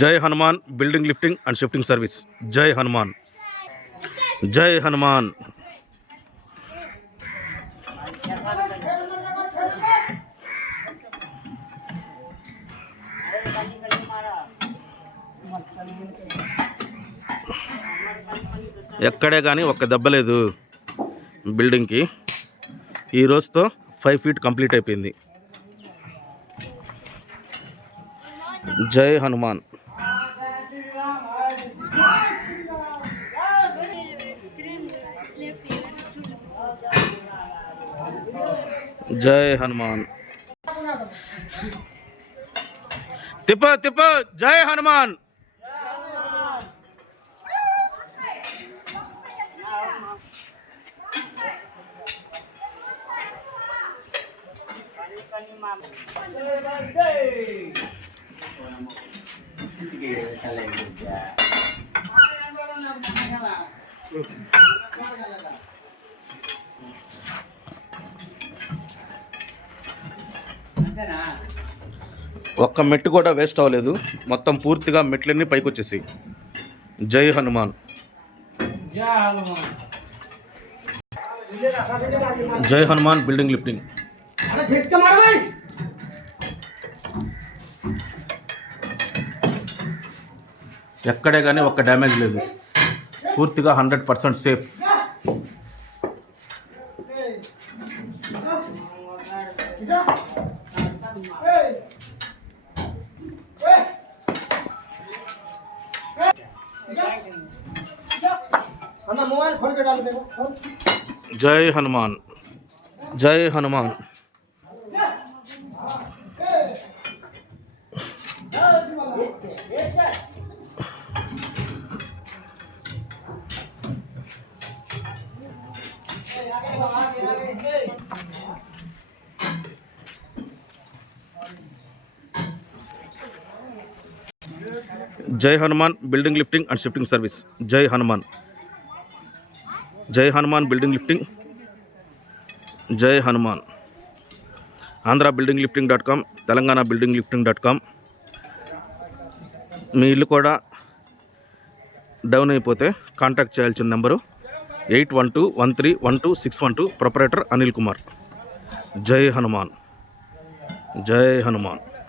జై Hanuman building lifting and shifting service. జై హనుమాన్. జై హనుమాన్. ఎక్కడే కానీ ఒక్క దెబ్బ లేదు బిల్డింగ్కి. ఈ రోజుతో 5 feet కంప్లీట్ అయిపోయింది. జై హనుమాన్. జై హనుమాన్. తిప్ప తిప్ప. జై హనుమాన్. ఒక్క మెట్టు కూడా వేస్ట్ అవ్వలేదు. మొత్తం పూర్తిగా మెట్లన్నీ పైకి వచ్చేసి. జై హనుమాన్. జై హనుమాన్ బిల్డింగ్ లిఫ్టింగ్. ఎక్కడే కానీ ఒక్క డ్యామేజ్ లేదు. పూర్తిగా 100% సేఫ్. జై హనుమాన్. జై హనుమాన్. జై Hanuman building lifting and shifting service. జై హనుమాన్. జై హనుమాన్ బిల్డింగ్ లిఫ్టింగ్. జై హనుమాన్. Andhra building lifting .com, Telangana building lifting .com. మీ ఇల్లు కూడా డౌన్ అయిపోతే కాంటాక్ట్ చేయాల్సిన నెంబరు 8121312612. ప్రొపరేటర్ అనిల్ కుమార్. జై హనుమాన్. జై హనుమాన్.